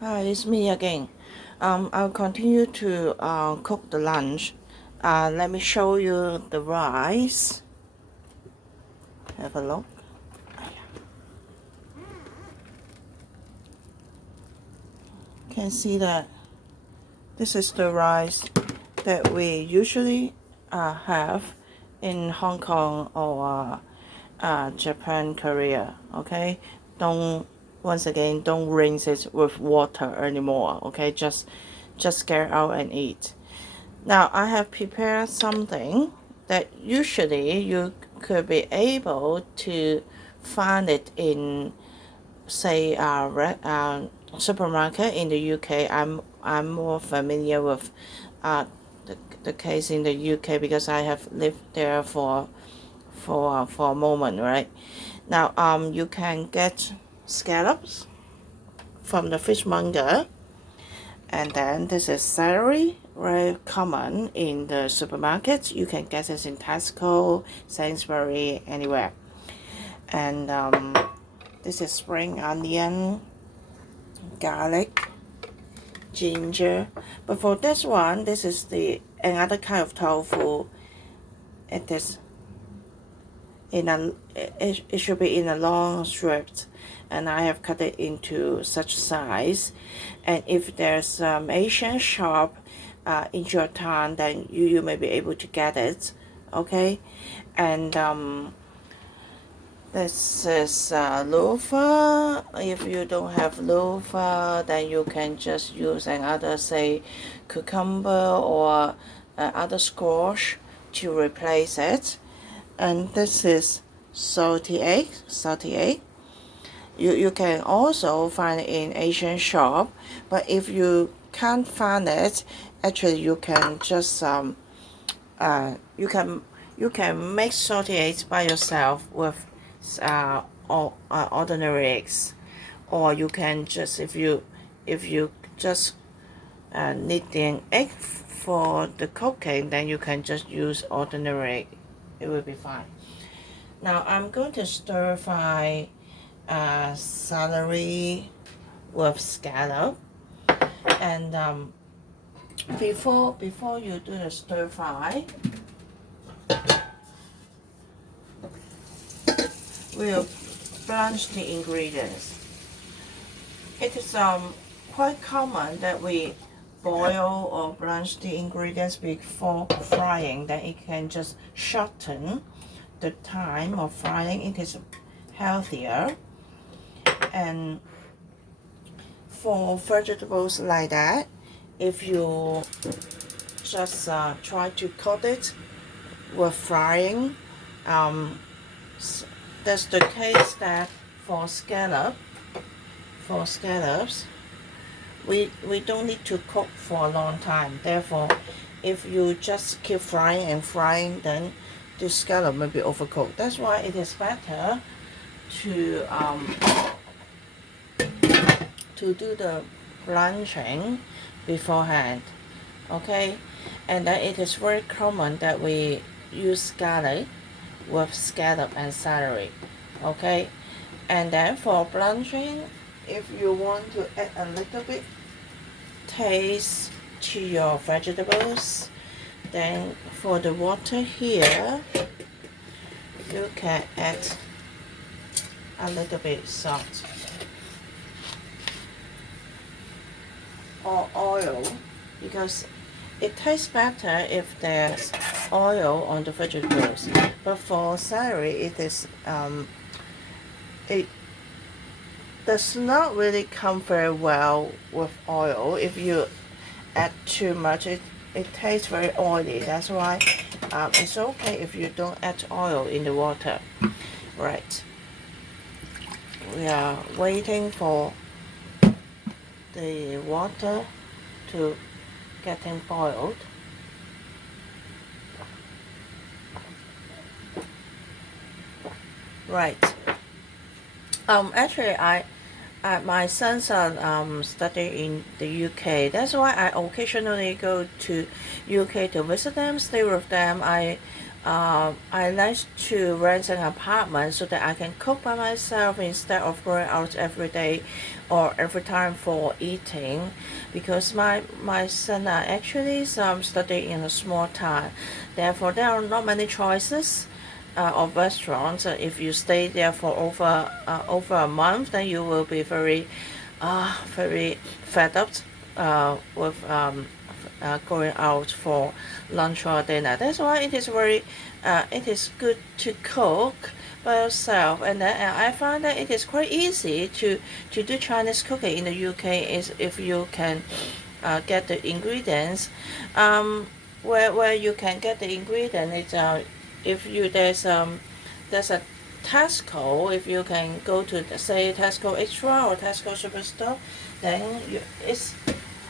Hi, it's me again. I'll continue to cook the lunch. Let me show you the rice. Have a look. Can see that this is the rice that we usually have in Hong Kong or Japan, Korea. Okay, don't once again don't rinse it with water anymore. Okay, just get out and eat. Now I have prepared something that usually you could be able to find it in, say, supermarket in the UK. I'm more familiar with the case in the UK because I have lived there for a moment, right? Now you can get scallops from the fishmonger. And then this is celery, very common in the supermarkets. You can get this in Tesco, Sainsbury, anywhere. And this is spring onion, garlic, ginger. But for this one, this is the another kind of tofu. It is in a it should be in a long strips, and I have cut it into such size. And if there's Asian shop in your town, then you may be able to get it. Okay, and this is Luffa. If you don't have Luffa, then you can just use another, say, cucumber or other squash to replace it. And this is salty egg. You can also find it in Asian shop, but if you can't find it, actually you can just you can make salty eggs by yourself with ordinary eggs, or you can just if you just need an egg for the cooking, then you can just use ordinary egg. It will be fine. Now I'm going to stir fry celery with scallop, and before you do the stir fry, we'll blanch the ingredients. It is quite common that we boil or blanch the ingredients before frying, then it can just shorten the time of frying. It is healthier. And for vegetables like that, if you just try to coat it with frying, that's the case that for scallops, we don't need to cook for a long time. Therefore, if you just keep frying and frying, then the scallop may be overcooked. That's why it is better to do the blanching beforehand. Okay, and then it is very common that we use garlic with scallop and celery. Okay, and then for blanching, if you want to add a little bit taste to your vegetables, then for the water here, you can add a little bit salt or oil, because it tastes better if there's oil on the vegetables. But for celery, it does not really come very well with oil. If you add too much, it tastes very oily. That's why it's okay if you don't add oil in the water. Right, we are waiting for the water to getting boiled. Right. Actually, my sons are studying in the UK. That's why I occasionally go to UK to visit them, stay with them. I I like to rent an apartment so that I can cook by myself instead of going out every day or every time for eating, because my son are actually studying in a small town. Therefore, there are not many choices of restaurants. If you stay there for over a month, then you will be very fed up with going out for lunch or dinner. That's why it is good to cook by yourself. And then I find that it is quite easy to do Chinese cooking in the UK is if you can get the ingredients. Where you can get the ingredient is if you there's a Tesco. If you can go to say Tesco Extra or Tesco Superstore, then it's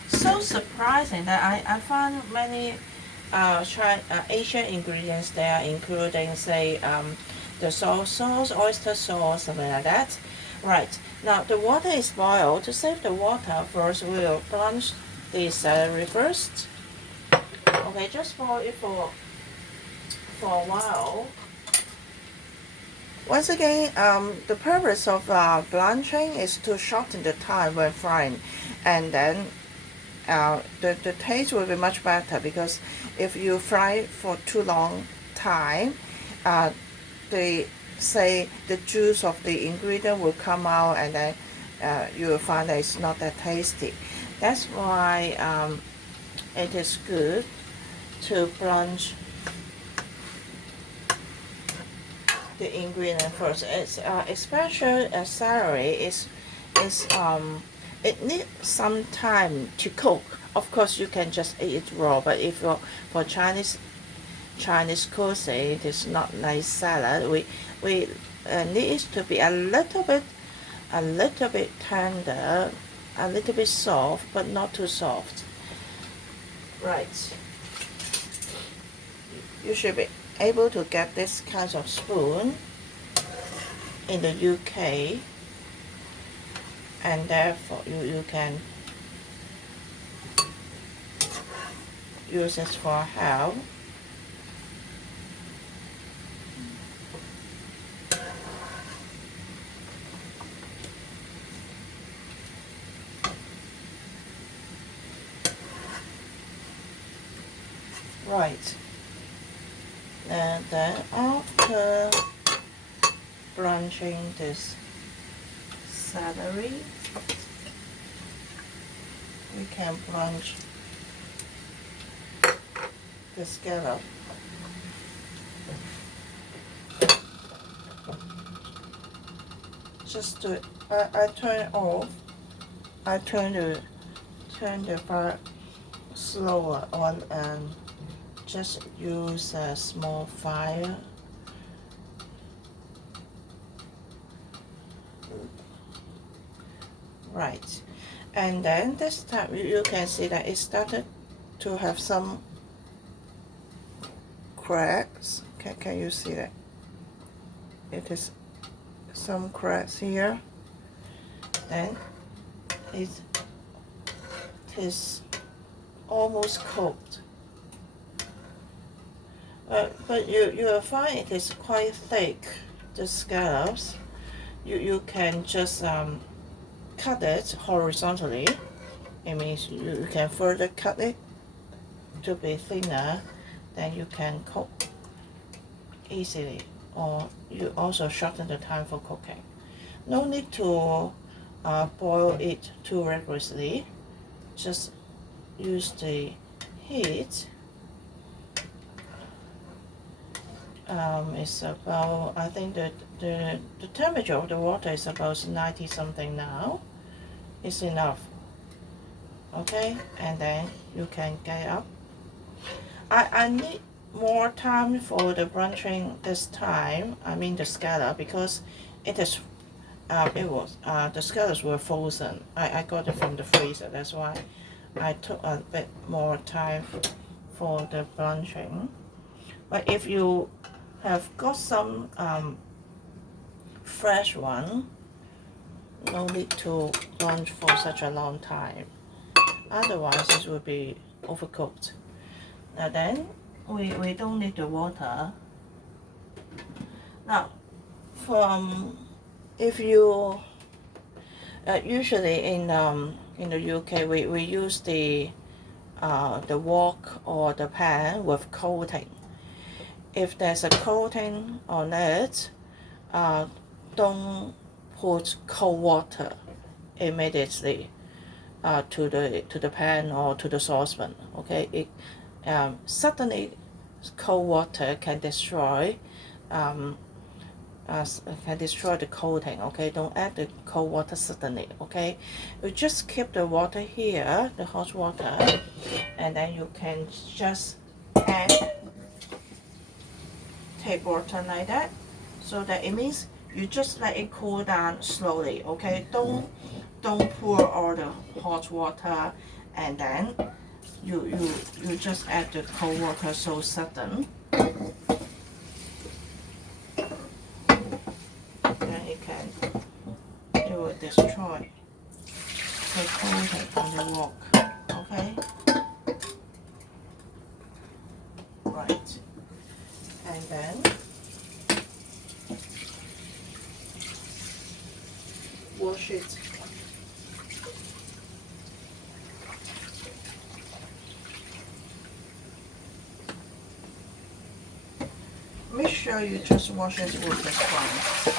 so surprising that I found many Asian ingredients there, including say the soy sauce, oyster sauce, something like that. Right, now the water is boiled. To save the water, first we'll blanch the celery first. Okay, just boil it for a while. Once again, the purpose of blanching is to shorten the time when frying, and then the taste will be much better, because if you fry for too long time, the juice of the ingredient will come out, and then you will find that it's not that tasty. That's why it is good to blanch the ingredient first. It's especially celery is it needs some time to cook. Of course, you can just eat it raw, but if you're for Chinese cuisine, it is not like salad. We need it to be a little bit tender, a little bit soft, but not too soft. Right. You should be able to get this kind of spoon in the UK, and therefore you can use this for help. Right. And then after blanching this celery, we can blanch the scallop. Just do it. I turn it off. I turn the fire slower on and just use a small fire. Right, and then this time you can see that it started to have some cracks. Can you see that? It is some cracks here. Then it is almost cooked. But you will find it is quite thick, the scallops. You can just cut it horizontally. It means you can further cut it to be thinner, then you can cook easily, or you also shorten the time for cooking. No need to boil it too rigorously. Just use the heat. It's about, I think that the temperature of the water is about 90 something now. It's enough. Okay, and then you can get up. I need more time for the blanching this time. I mean the scallop, because the scallops were frozen. I got it from the freezer. That's why I took a bit more time for the blanching. But if you have got some fresh one, no need to blanch for such a long time. Otherwise, it will be overcooked. Now then, we don't need the water. Now, if you usually in the UK we use the wok or the pan with coating. If there's a coating on it, don't put cold water immediately to the pan or to the saucepan. Okay, suddenly cold water can destroy the coating. Okay, don't add the cold water suddenly. Okay, you just keep the water here, the hot water, and then you can just add take water like that, so that it means you just let it cool down slowly. Okay, don't pour all the hot water and then you just add the cold water so sudden. Then it will destroy the coating on the wok. Okay, right, and then wash it. Make sure you just wash it with the sponge.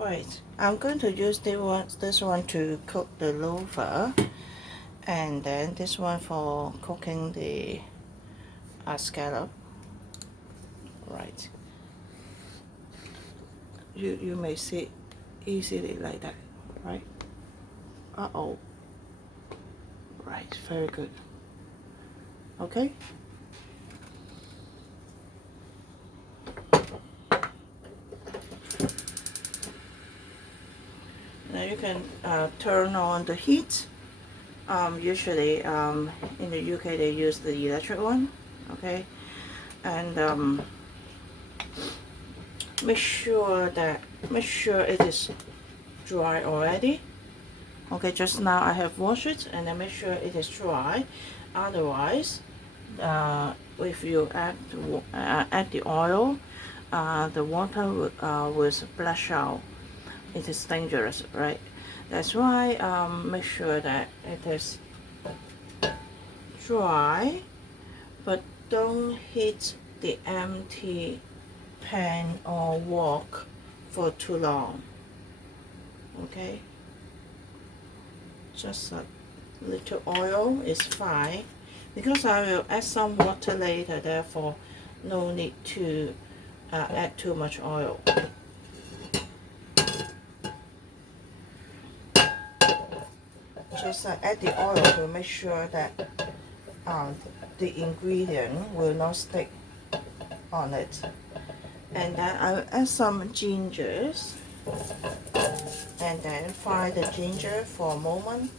Right, I'm going to use this one to cook the Luffa, and then this one for cooking the scallop. Right, you may see easily like that, right? Right, very good. Okay. Now you can turn on the heat. Usually in the UK they use the electric one. Okay, and make sure it is dry already. Okay, just now I have washed it, and then make sure it is dry. Otherwise, if you add the oil, the water will splash out. It is dangerous, right? That's why make sure that it is dry, but don't heat the empty pan or wok for too long. Okay, just a little oil is fine, because I will add some water later, therefore no need to add too much oil. Just add the oil to make sure that the ingredient will not stick on it. And then I'll add some gingers, and then fry the ginger for a moment.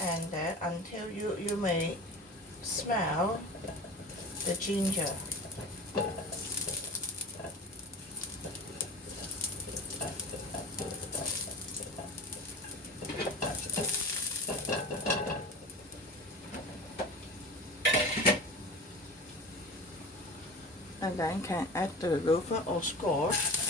And then until you may smell the ginger. And then can add the Luffa or scallops.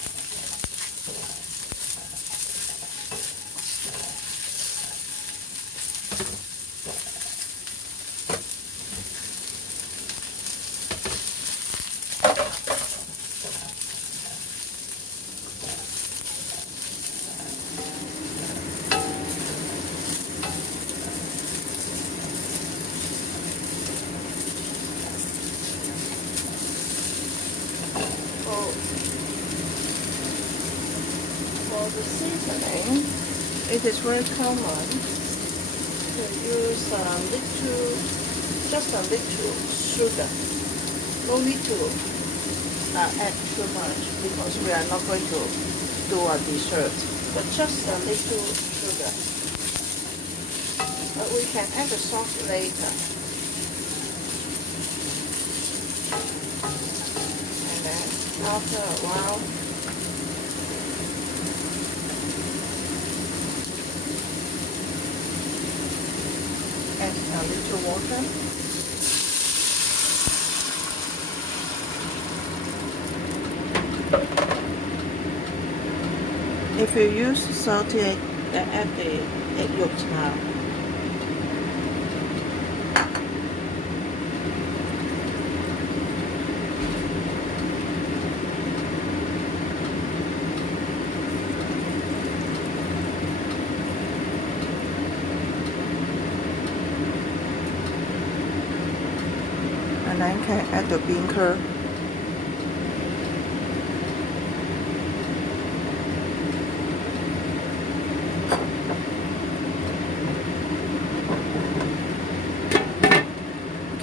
For the seasoning, it is very common to use just a little sugar. No need to add too much because we are not going to do a dessert, but just a little sugar. But we can add the salt later. And then after a while, add a little water. If you use salty egg, then add the egg yolks now. And then can add the bean curd.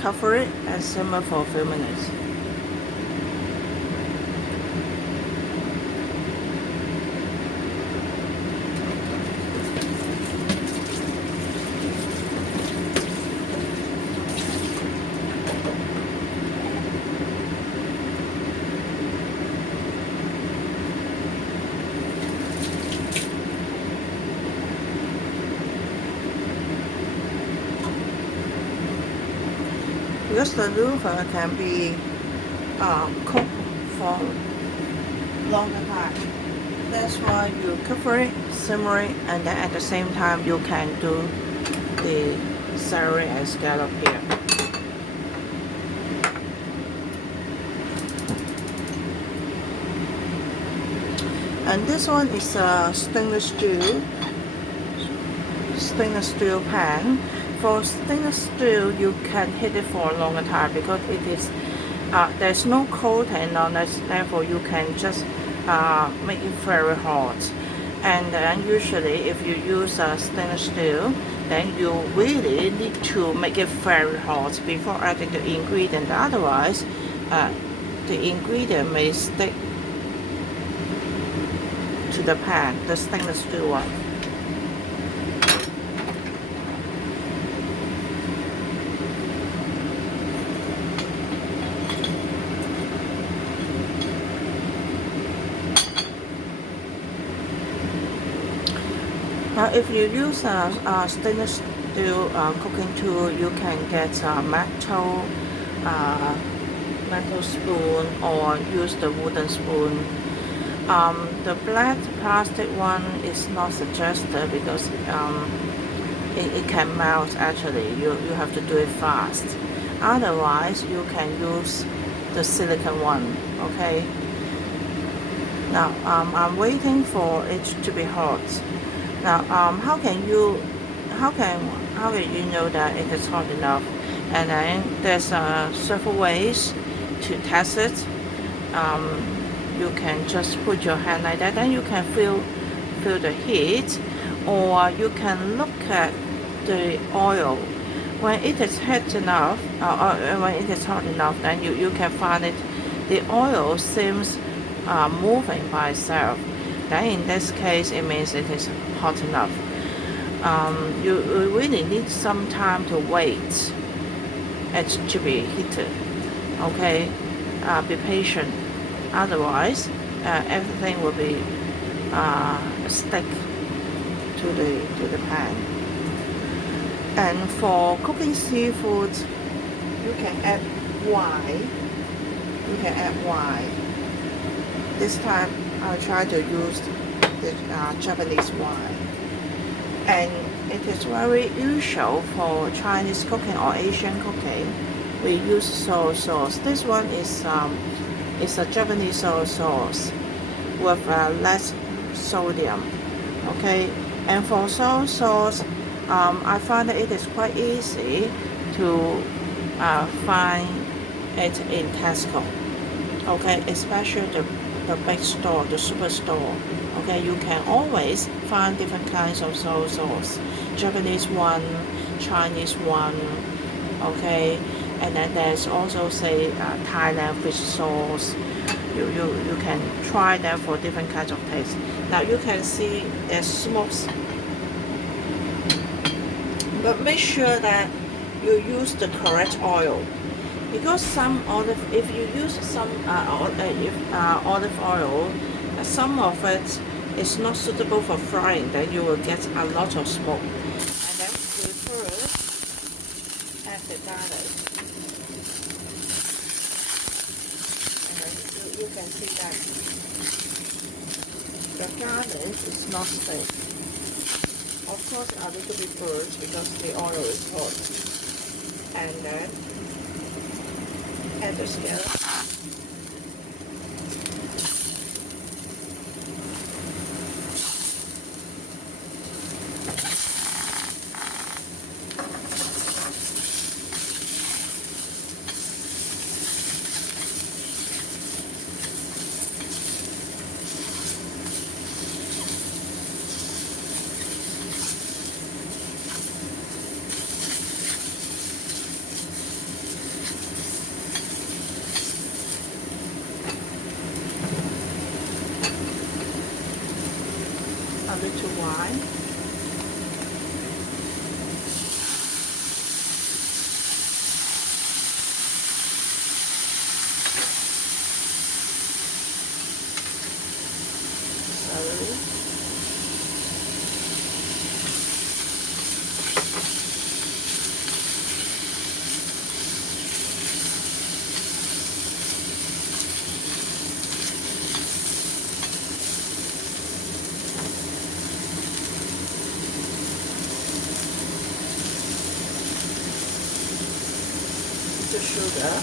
Cover it and simmer for a few minutes. Because the Luffa can be cooked for longer time. That's why you cover it, simmer it, and then at the same time you can do the celery and scallop here. And this one is a stainless steel pan. For stainless steel, you can heat it for a longer time because it is there's no coating on it. Therefore, you can just make it very hot. And then usually, if you use stainless steel, then you really need to make it very hot before adding the ingredient. Otherwise, the ingredient may stick to the pan, the stainless steel one. Now, if you use a stainless steel cooking tool, you can get a metal spoon or use the wooden spoon. The black plastic one is not suggested because it can melt actually. You have to do it fast. Otherwise, you can use the silicone one, okay? Now, I'm waiting for it to be hot. Now, how can you know that it is hot enough? And then there's several ways to test it. You can just put your hand like that, then you can feel the heat, or you can look at the oil. When it is hot enough, when it is hot enough, then you can find it. The oil seems moving by itself. Then in this case, it means it is hot enough. You really need some time to wait it to be heated. Okay, be patient. Otherwise, everything will be stick to the pan. And for cooking seafood, you can add wine. This time, I'll try to use the Japanese wine. And it is very usual for Chinese cooking or Asian cooking. We use soy sauce. This one is a Japanese soy sauce with less sodium. Okay, and for soy sauce, I find that it is quite easy to find it in Tesco. Okay, especially the big store, the superstore. Okay, you can always find different kinds of soy sauce, Japanese one, Chinese one. Okay, And then there's also say Thailand fish sauce. You can try them for different kinds of taste. Now you can see there's smokes, but make sure that you use the correct oil, because some olive, if you use some olive oil, some of it is not suitable for frying, then you will get a lot of smoke. And then we first add the garlic, and then you can see that the garlic is not thick. Of course, a little bit burnt because the oil is hot. And then add the scallops. A little wine, celery, the sugar,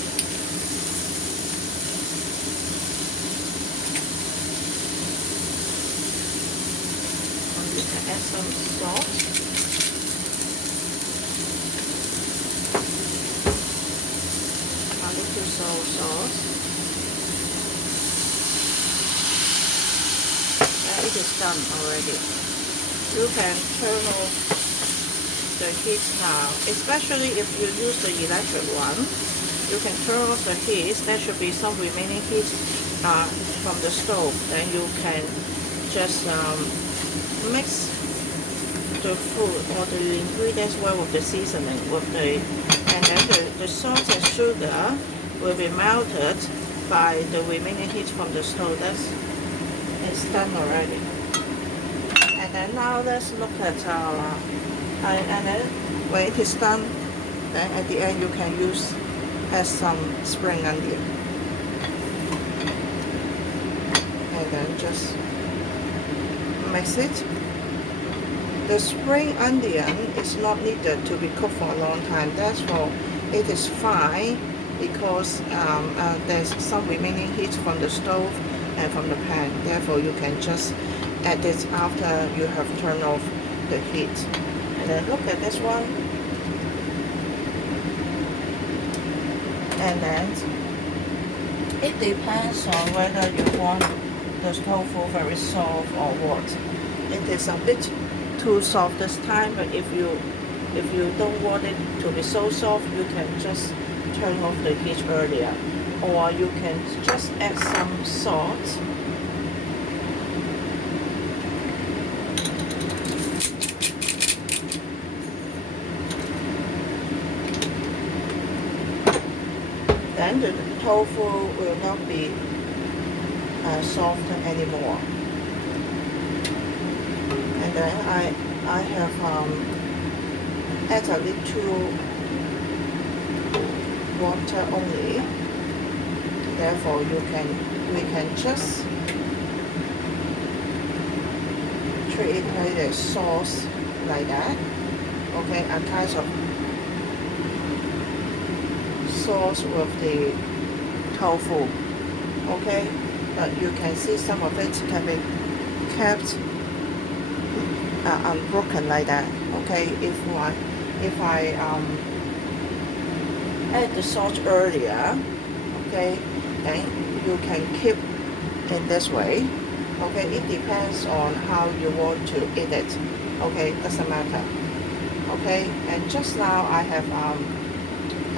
and you can add some salt, a little soy sauce, and it is done already. You can turn off the heat now, especially if you use the electric one. You can turn off the heat. There should be some remaining heat from the stove. Then you can just mix the food or the ingredients well with the seasoning, and then the salt and sugar will be melted by the remaining heat from the stove. It's done already. And then now let's look at and then when it is done, then at the end you can add some spring onion, and then just mix it. The spring onion is not needed to be cooked for a long time. Therefore, it is fine because there's some remaining heat from the stove and from the pan. Therefore, you can just add it after you have turned off the heat. And then look at this one. And then it depends on whether you want the tofu very soft or what. It is a bit too soft this time, but if you don't want it to be so soft, you can just turn off the heat earlier, or you can just add some salt. Then the tofu will not be soft anymore. And then I have add a little water only. Therefore, we can just treat it like a sauce like that. Okay, a kind of sauce with the tofu. Okay, but you can see some of it can be kept unbroken like that. Okay, if I add the salt earlier, okay, then you can keep in this way. Okay, it depends on how you want to eat it. Okay, doesn't matter. Okay, and just now I have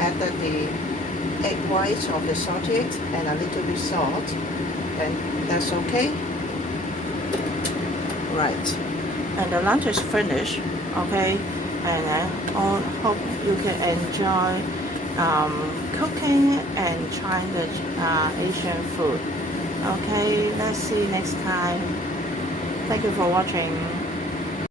added the egg whites of the sausage and a little bit salt, then that's okay. Right, and the lunch is finished, okay, and I hope you can enjoy cooking and trying the Asian food. Okay, let's see you next time. Thank you for watching.